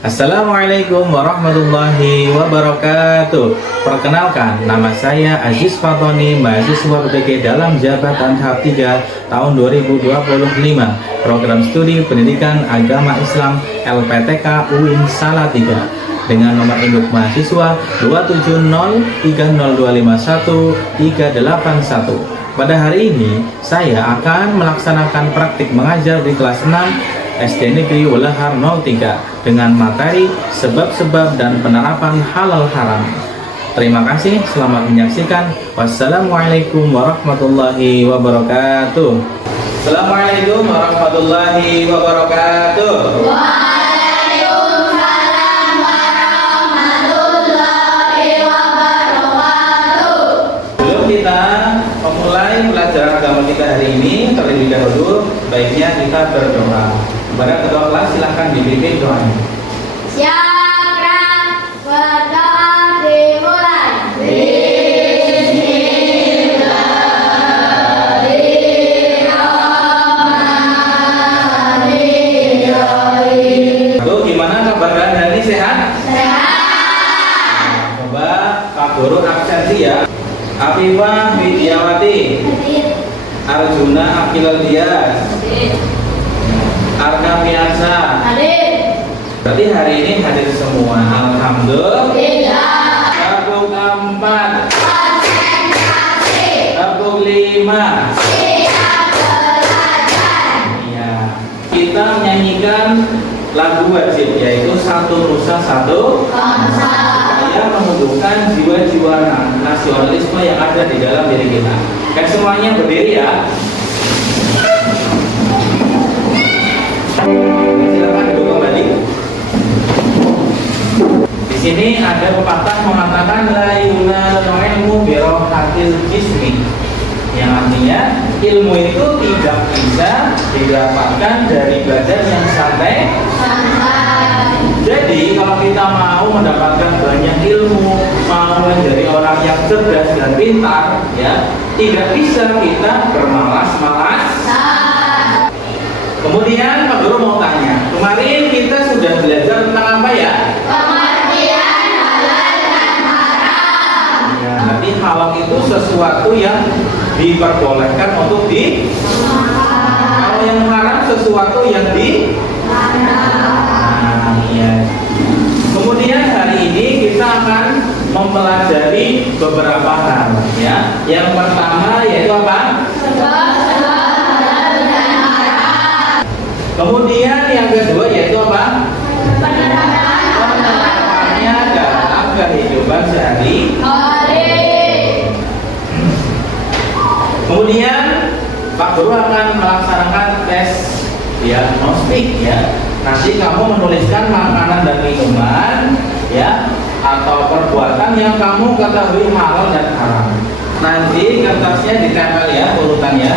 Assalamualaikum warahmatullahi wabarakatuh. Perkenalkan, nama saya Aziz Fatoni, mahasiswa PTG dalam jabatan tahap 3 tahun 2025, program studi pendidikan agama Islam LPTK UIN Salatiga, dengan nomor induk mahasiswa 27020251381. Pada hari ini, saya akan melaksanakan praktik mengajar di kelas 6 SD Negeri Welahar 03 dengan materi sebab-sebab dan penerapan halal haram. Terima kasih, selamat menyaksikan. Wassalamualaikum warahmatullahi wabarakatuh. Assalamualaikum warahmatullahi wabarakatuh. Waalaikumsalam warahmatullahi wabarakatuh. Sebelum kita memulai pelajaran agama kita hari ini, terlebih dahulu baiknya kita berdoa. Kepada ketua kelas silahkan dipimpin doanya. Siap, berdoa dimulai. Bismillahirrahmanirrahim. Tuh, gimana kabar kalian hari ini, sehat? Sehat. Coba Pak Guru absensi ya. Afifah Widyawati, Arjuna Akilal Dias, Arka Piasa. Hadir. Berarti hari ini hadir semua. Alhamdulillah. Tabung 4, Konsentrasi. tabung 5. Siap belajar. Iya. Kita menyanyikan lagu wajib, yaitu Satu Nusa Satu Bangsa. Supaya menumbuhkan jiwa-jiwa nasionalisme yang ada di dalam diri kita. Kan semuanya berdiri ya. Silakan duduk kembali. Di sini ada pepatah mengatakan la yunalul ilmu bi rohatil jismi, yang artinya ilmu itu tidak bisa didapatkan dari badan yang santai. Jadi kalau kita mau mendapatkan banyak ilmu, mau menjadi orang yang cerdas dan pintar, ya tidak bisa kita bermalas-malas. Kemudian Pak Guru mau tanya, kemarin kita sudah belajar tentang apa ya? Pengertian halal dan haram. Ya, berarti halal itu sesuatu yang diperbolehkan untuk kalau yang haram sesuatu yang ya. Kemudian hari ini kita akan mempelajari beberapa hal ya. Yang pertama yaitu apa? Kemudian yang kedua yaitu apa? Penerapannya dalam kehidupan sehari-hari. Kemudian Pak Guru akan melaksanakan tes diagnostik ya. Nanti kamu menuliskan makanan dan minuman ya, atau perbuatan yang kamu ketahui halal dan haram. Nanti kertasnya ditempel ya urutannya.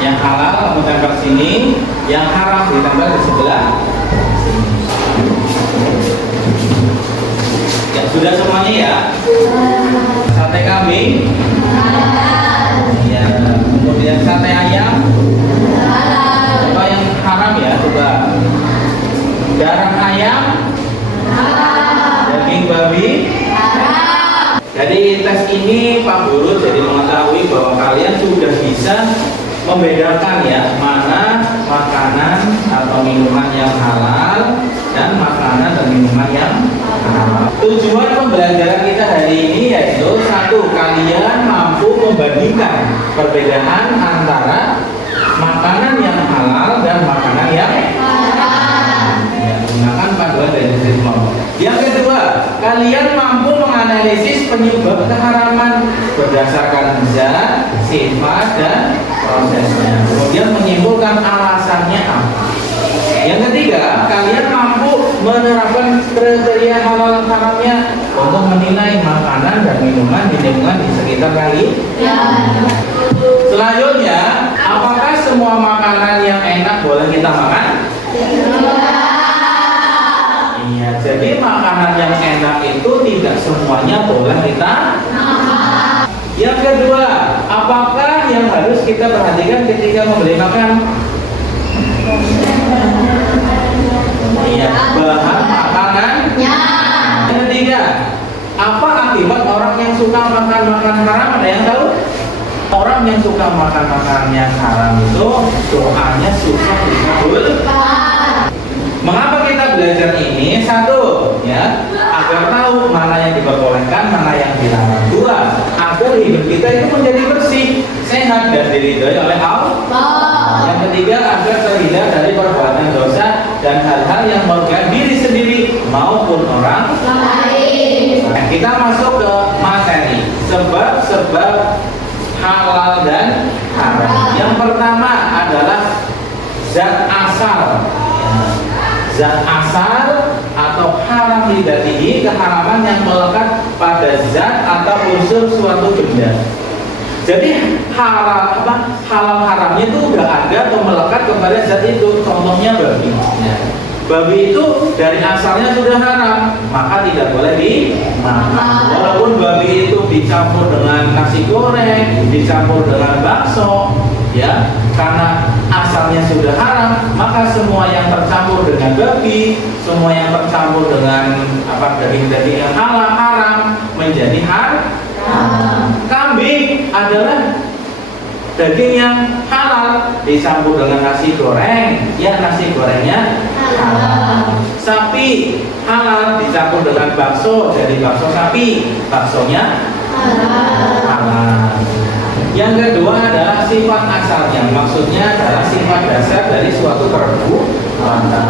Yang halal kamu tempel sini, yang haram ditempel di sebelah sini. Ya, sudah semuanya ya. Sate kambing, ya, kemudian sate ayam, coba yang haram ya, coba darah ayam, daging babi. Jadi tes ini Pak Guru jadi mengetahui bahwa kalian sudah bisa membedakan ya mana makanan atau minuman yang halal dan makanan dan minuman yang haram. Tujuan pembelajaran kita hari ini yaitu satu, kalian mampu membandingkan perbedaan antara makanan yang halal dan makanan yang haram. Ya, gunakan panduan dari Islam. Yang kedua, kalian mampu menganalisis penyebab keharaman berdasarkan zat, sifat, dan prosesnya. Kemudian menyimpulkan alasannya apa. Yang ketiga, kalian mampu menerapkan kriteria halal haramnya untuk menilai makanan dan minuman di lingkungan di sekitar kalian. Selanjutnya, apakah semua makanan yang enak boleh kita makan? Iya, jadi makanan yang enak itu tidak semuanya boleh kita. Yang kedua, apakah yang harus kita perhatikan ketika membeli makan. Iya, bahan makanannya. Yang ketiga, apa akibat orang yang suka makan makanan haram? Ada yang tahu? Orang yang suka makan makanan yang haram itu doanya susah dikabulkan. Mengapa kita belajar ini? Satu, ya, agar tahu mana yang diperbolehkan, mana yang dilarang. Dua, agar hidup kita itu menjadi bersih, sehat dan diridhoi oleh Allah. Yang ketiga, agar terhindar dari perbuatan dosa dan hal-hal yang merugikan diri sendiri maupun orang lain. Nah, kita masuk ke materi sebab-sebab halal dan haram. Yang pertama adalah zat asal. Zat asal atau haram lidatihi, keharaman yang melekat pada zat atau unsur suatu benda. Jadi halal haramnya itu udah ada atau melekat kepada zat itu. Contohnya babi. Babi itu dari asalnya sudah haram, maka tidak boleh dimakan. Walaupun babi itu dicampur dengan nasi goreng, dicampur dengan bakso, ya, karena asalnya sudah haram, maka semua yang tercampur dengan babi, semua yang tercampur dengan daging-daging yang haram menjadi haram. Kambing adalah daging yang halal, dicampur dengan nasi goreng, ya nasi gorengnya halal. Sapi halal, dicampur dengan bakso, jadi bakso sapi, baksonya halal. Yang kedua adalah sifat asalnya, maksudnya adalah sifat dasar dari suatu perbuatan.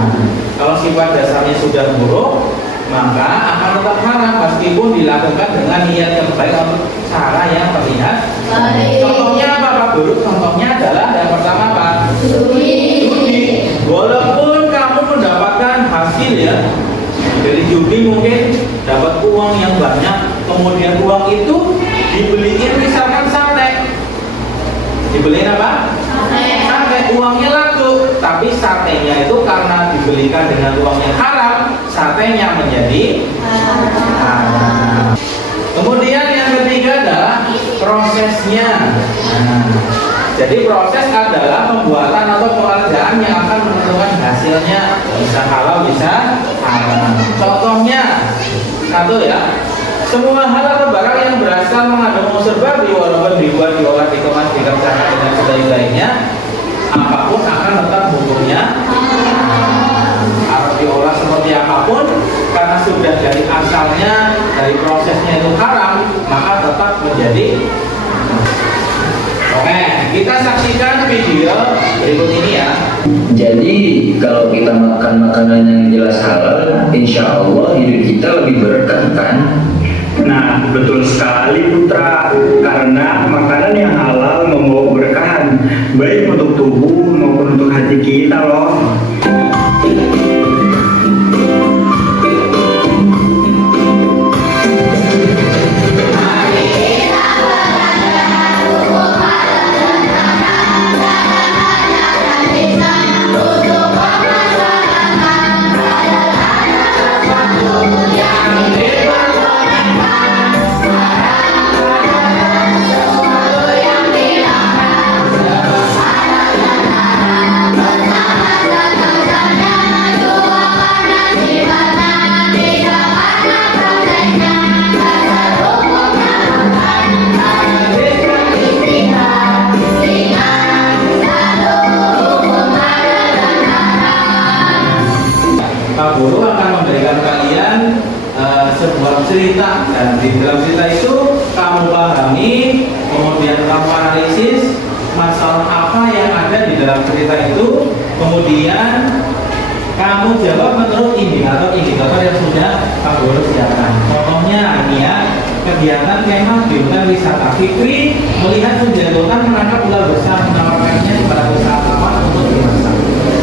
Kalau sifat dasarnya sudah buruk, maka akan tetap haram meskipun dilakukan dengan niat yang baik atau cara yang terlihat. Contohnya apa Pak Guru? Contohnya adalah yang pertama Pak, judi. Walaupun kamu mendapatkan hasil ya dari judi, mungkin dapat uang yang banyak, kemudian uang itu dibeliin misalkan sate. Dibeliin apa? Sate. Uangnya laku, tapi satenya itu karena dibelikan dengan uang yang haram, satenya menjadi haram. Kemudian yang ketiga adalah prosesnya. Jadi proses adalah pembuatan atau pengerjaan yang akan menentukan hasilnya, bisa halal bisa haram. Contohnya satu ya, semua hal atau barang yang berasal mengandung unsur babi, walaupun dibuat, diolah, dikemas, dikerjakan dengan sebaik-baiknya, apapun akan tetap hukumnya harus diolah seperti apapun, karena sudah dari asalnya, dari prosesnya itu haram, maka tetap menjadi. Oke, kita saksikan video berikut ini ya. Jadi kalau kita makan makanan yang jelas halal, insya Allah hidup kita lebih berkah kan? Nah, betul sekali Putra, karena makanan yang halal membawa keberkahan, baik untuk tubuh maupun untuk hati kita loh. Pak Guru akan memberikan kalian sebuah cerita, dan di dalam cerita itu kamu pahami, kemudian kamu analisis masalah apa yang ada di dalam cerita itu, kemudian kamu jawab menurut indikator yang sudah Pak Guru siapkan. Contohnya ini ya, kegiatan kemah di hutan wisata Fikri melihat penjatuhan menangkap ular besar, menawarkannya kepada wisatawan untuk dimasak.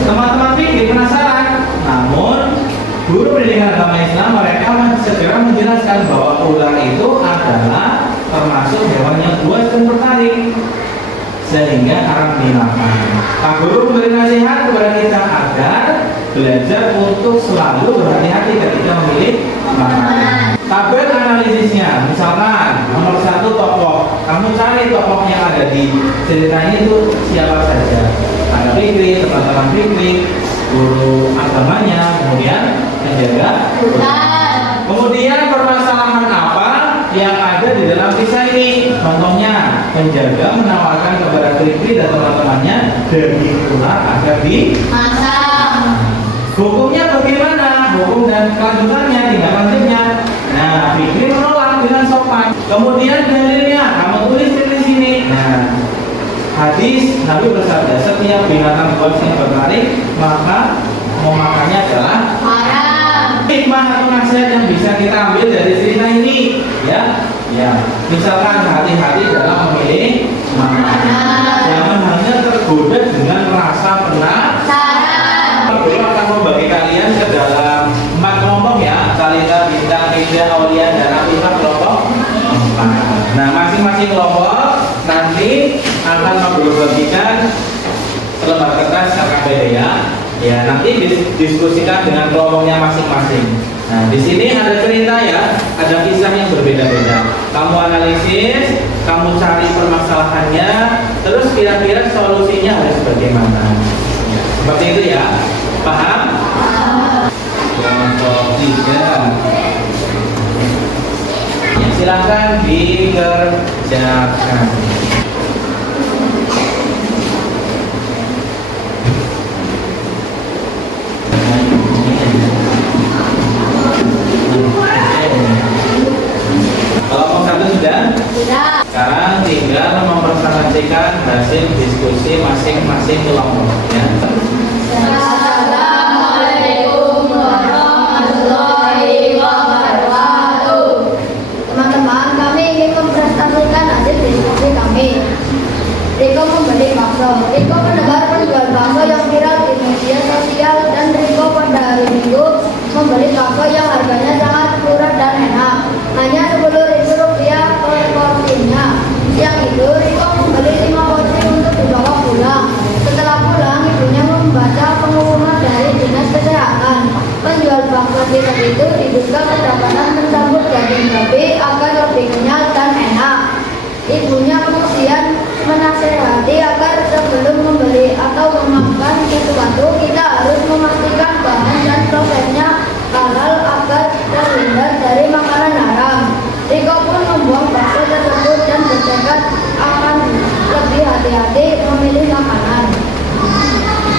Teman-teman Fikri penasaran, namun guru pendidikan agama Islam mereka segera menjelaskan bahwa ular itu adalah termasuk hewan yang buas dan bertaring, sehingga haram dimakan. Pak Guru memberi nasihat kepada kita agar belajar untuk selalu berhati-hati ketika memilih makanan. tabel analisisnya, misalkan nomor 1 tokoh, kamu cari tokoh yang ada di ceritanya itu siapa saja. Ada Fikri, teman-teman Fikri, guru agamanya, kemudian penjaga Hutan. kemudian permasalahan apa yang ada di dalam kisah ini. Contohnya, penjaga menawarkan kepada Fikri dan teman-temannya daging ular agar Masak. hukumnya bagaimana? Hukum dan kelanjutannya, tindak lanjutnya. Nah, Fikri menolak dengan sopan. Kemudian dalilnya, kamu tulis di sini. Nah, hadis Nabi bersabda, setiap binatang buas yang bertaring maka memakannya adalah Haram. hikmah atau nasihat yang bisa kita ambil dari cerita ini, ya. Misalkan hati-hati dalam memilih makanan. Jangan hanya tergoda dengan rasa penasaran. Guru akan membagi kalian ke dalam 4 kelompok ya, Talita, Bintang, Meja, Aulia, dan Afifah kelompok 4. Nah, masing-masing kelompok nanti akan membagikan lembar kertas KKBD ya. Ya, nanti diskusikan dengan kelompoknya masing-masing. Nah, di sini ada cerita ya, ada kisah yang berbeda-beda. Kamu analisis, kamu cari permasalahannya, terus kira-kira solusinya harus bagaimana. Ya, seperti itu ya. Paham? Kelompok 3. Ya, silakan dikerjakan. Kelompok 1 sudah? Sudah. Sekarang tinggal mempresentasikan hasil diskusi masing-masing kelompok ya. Assalamualaikum warahmatullahi wabarakatuh. Teman-teman, kami ingin mempresentasikan hasil diskusi kami. Riko membeli bakso. Riko mendengar penjual bakso yang viral di media sosial dan Riko pada hari Minggu membeli bakso yang harganya sangat murah dan enak, hanya Rp10.000 per porsinya. Yang itu Riko membeli 5 porsi untuk dibawa pulang. Setelah pulang, ibunya membaca pengumuman dari dinas kesehatan. Penjual bakso itu diduga kedapatan mencampur daging babi agar lebih kenyal dan enak. Ibunya kemudian menasehati agar sebelum membeli atau memakan sesuatu kita harus memastikan bahan dan prosesnya halal agar terhindar dari makanan haram. Riko pun membuang bakso tersebut dan bertekad akan lebih hati-hati memilih makanan.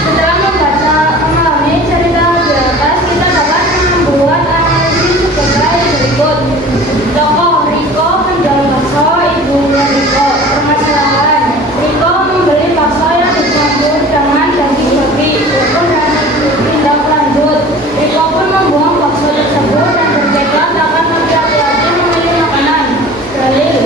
Setelah memahami cerita di atas, kita dapat membuat analisis sebagai berikut. Tokoh Riko, penjual bakso, ibunya Riko. Permasalahan, Riko membeli bakso yang dicampur dengan daging babi. Hukum dan tindak lanjut, Riko pun membuang bakso tersebut dan bertekad akan lebih hati-hati memilih makanan. Dalil,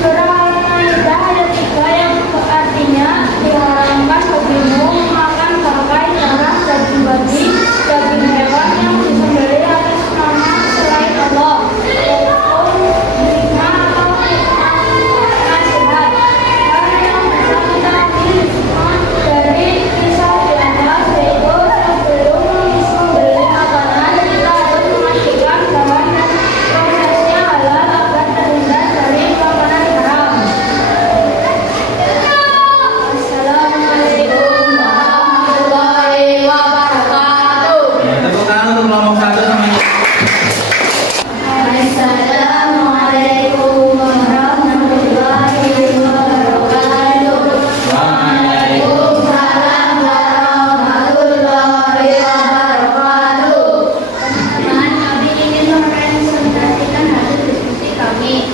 surah Al-Maidah ayat 3 yang artinya diharamkan bagimu makan bangkai, darah, daging babi, daging hewan yang disembelih atas nama selain Allah. Hukum hikmah atau nasihat. Hal yang bisa kita ambil dari kisah di atas yaitu sebelum membeli makanan kita harus memastikan bahan dan prosesnya halal agar terhindar dari makanan haram. Assalamualaikum Warahmatullahi wabarakatuh. Ya, tepuk tangan untuk kelompok 1 namanya. Assalamualaikum warahmatullahi wabarakatuh. Waalaikumsalam warahmatullahi wabarakatuh. Teman-teman, kami ingin mempresentasikan hasil diskusi kami.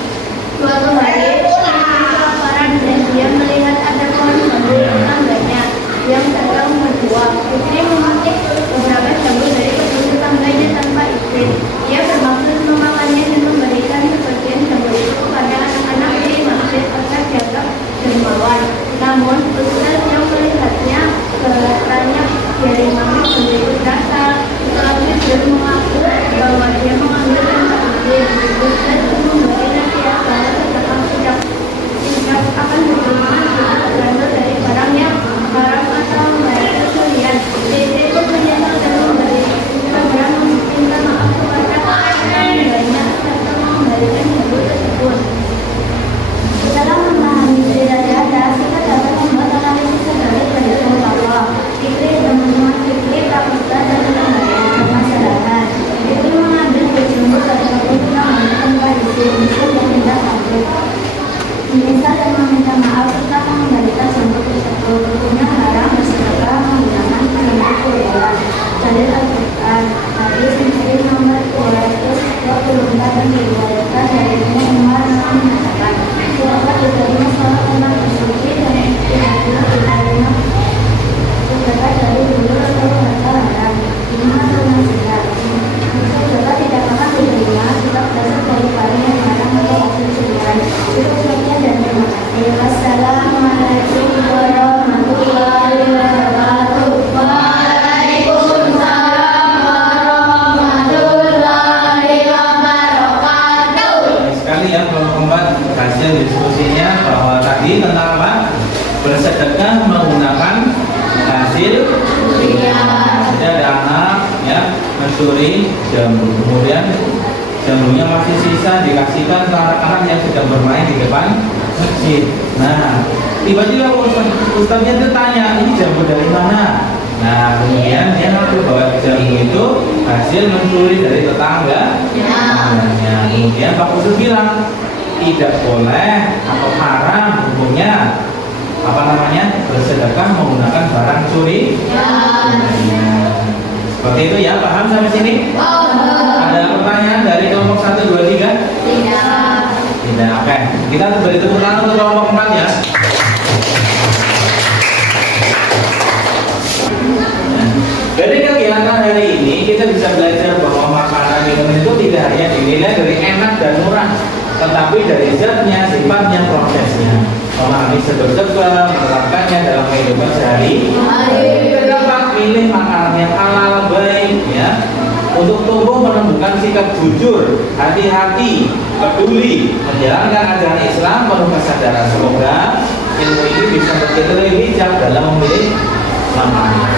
Suatu hari, kelaparan dan dia melihat ada pohon jambu di tetangganya yang sedang berbuah. Fikri memetik beberapa jambu dari kebun tetangganya tanpa izin. Dia bermaksud memakannya dan memberikan sebagian jambu itu kepada anak-anak di masjid agar dianggap dermawan. Namun, ustaz yang melihatnya kelihatannya dari mami begitu kasar. Setelahnya dia mengaku bahwa dia mengambil tanpa izin. Ustaz pun memberi nasihat bahwa sedekah tidak akan berguna jika berasal dari barang yang haram atau membayar keselian. Dia pun menyesal dan memberi segera meminta maaf kepada tetangganya. bersedekah menggunakan hasil tidak ada anak ya mencuri jambu, kemudian jambunya masih sisa dikasihkan ke anak-anak yang sedang bermain di depan masjid. Nah, tiba-tiba ustaznya itu tanya, ini jambu dari mana? Nah, kemudian dia ngaku bahwa jambu itu hasil mencuri dari tetangga. Nah, kemudian Pak Ustaz bilang tidak boleh atau haram hukumnya bersedekah menggunakan barang curi. Seperti itu ya, paham sampai sini? Ada pertanyaan dari kelompok 1, 2, 3? Tidak. Oke, kita beri tepuk tangan untuk kelompok 4 ya. Dari kegiatan hari ini kita bisa belajar bahwa makanan minum itu tidak hanya dinilai dari enak dan murah, tetapi dari zatnya, sifatnya, prosesnya. Memahami sebab-sebab, menerapkannya dalam kehidupan sehari-hari. Kita dapat pilih makanan yang halal baik ya, untuk tumbuh menumbuhkan sikap jujur, hati-hati, peduli, menjalankan ajaran Islam penuh kesadaran. Semoga ilmu ini bisa kita lebih bijak dalam memilih makanan.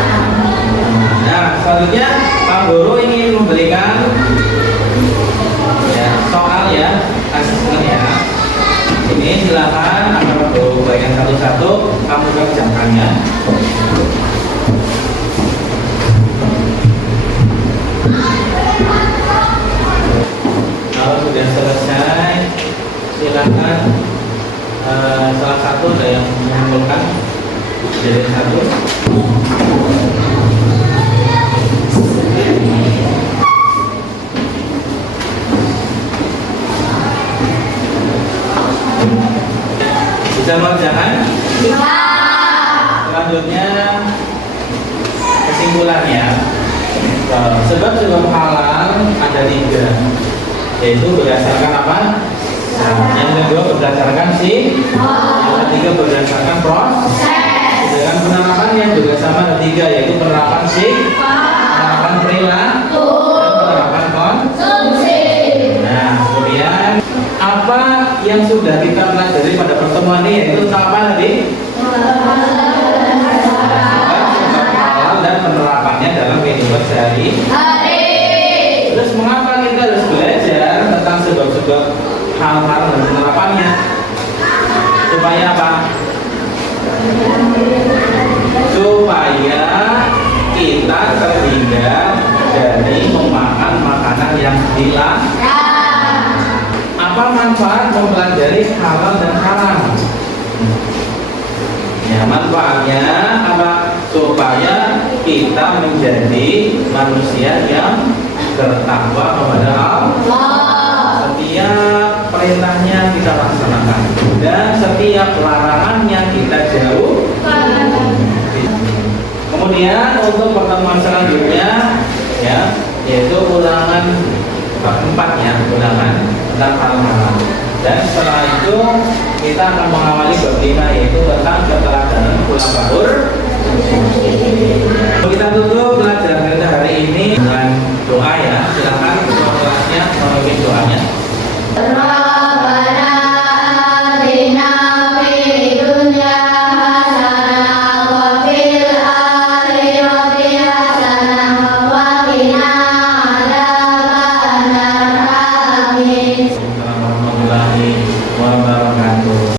Nah, selanjutnya Pak Guru ingin memberikan soal ya, asesmen ya. Ini silakan akan Guru bagian satu-satu, kamu kerjakannya. Kalau sudah selesai, silakan salah satu ada yang mengumpulkan jadi satu. Bisa mengerjakan? Selanjutnya kesimpulannya, sebab-sebab halal ada 3, yaitu berdasarkan apa? Yang kedua berdasarkan yang ketiga berdasarkan proses. Dengan penerapannya juga sama, ada 3, yaitu penerapan penerapan perilaku, dan penerapan konsumsi. Nah, kemudian apa yang sudah kita pelajari pada pertemuan ini, yaitu tentang apa tadi? Halal dan penerapannya dalam kehidupan sehari-hari. Terus mengapa kita harus belajar tentang sebab-sebab hal-hal dan penerapannya? Supaya apa? Supaya kita terhindar dari memakan makanan yang dilarang. Apa manfaat mempelajari halal dan haram? Ya, manfaatnya apa? Supaya kita menjadi manusia yang bertakwa kepada Allah. Setiap perintahnya kita laksanakan dan setiap larangannya kita jauhkan. Kemudian untuk pertemuan selanjutnya ya, yaitu ulangan 4 ya, ulangan tentang hal-hal. Dan setelah itu kita akan mengawali bab 5, yaitu tentang keteladanan pulang bahur. Kita tutup pelajaran kita hari ini dengan doa ya. Silakan.